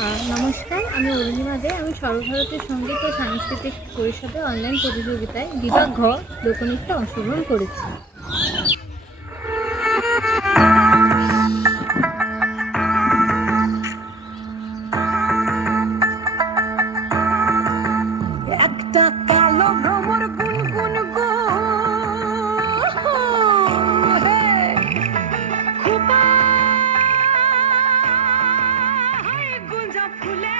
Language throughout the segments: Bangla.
নমস্কার, আমি অরুণিমা দে। আমি সর্বভারতীয় সঙ্গীত ও সাংস্কৃতিক পরিষদে অনলাইন প্রতিযোগিতায় বিভাগ ঘ লোকনৃত্যে অংশগ্রহণ করেছি। একটা কালো ভ্রমর গুনগুন গো হে খুবা হায় গুঞ্জা ফুলে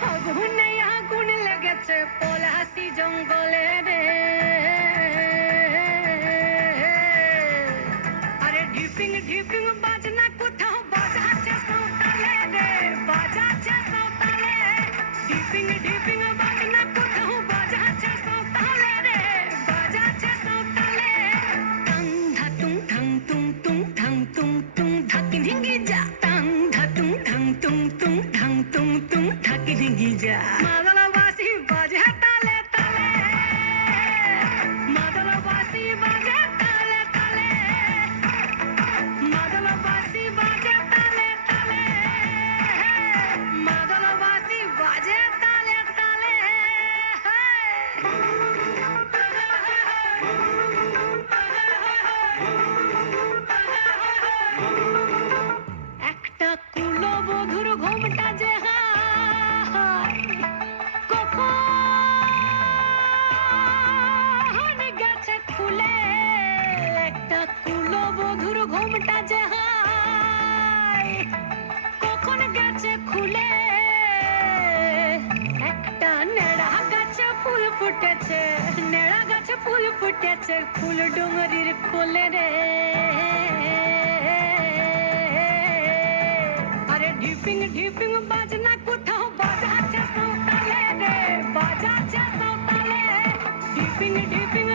ফাগুনে আগুন লেগেছে পলাশি জঙ্গলে রে আরে ঢিপিং ঢিপিং বাজনা কোথাও বাজাচ্ছে সাঁওতালে রে বাজাচ্ছে সাঁওতালে ঢিপিং ঢিপিং বাজনা কোথাও বাজাচ্ছে সাঁওতালে রে বাজাচ্ছে সাঁওতালে টাং ধাতুং ঠাং তুং তুং ঠাং তুং তুং ধাকি ঢিঙ্গি যা টাং ধাতুং ঠাং তুং তুং ঠাং তুং তুং ধাকি ঢিঙ্গি যা মাদলবাসী বাজে তালে তালে মাদলবাসী বাজে তালে তালে মাদলবাসী বাজে তালে তালে মাদলবাসী বাজে তালে তালে একটা কুলবধুর ঘোমটা যে হায় কখন গেছে খুলে একটা কুলবধুর ঘোমটা যে হায় কখন গেছে খুলে একটা নেড়া গাছে ফুল ফুটেছে নেড়া গাছে ফুল ফুটেছে ফুল ডুঙরির কোলে রে আরে ঢিপিং ঢিপিং বাজনা কোথাও বাজাচ্ছে সাঁওতালে রে বাজাচ্ছে সাঁওতালে ঢিপিং ঢিপিং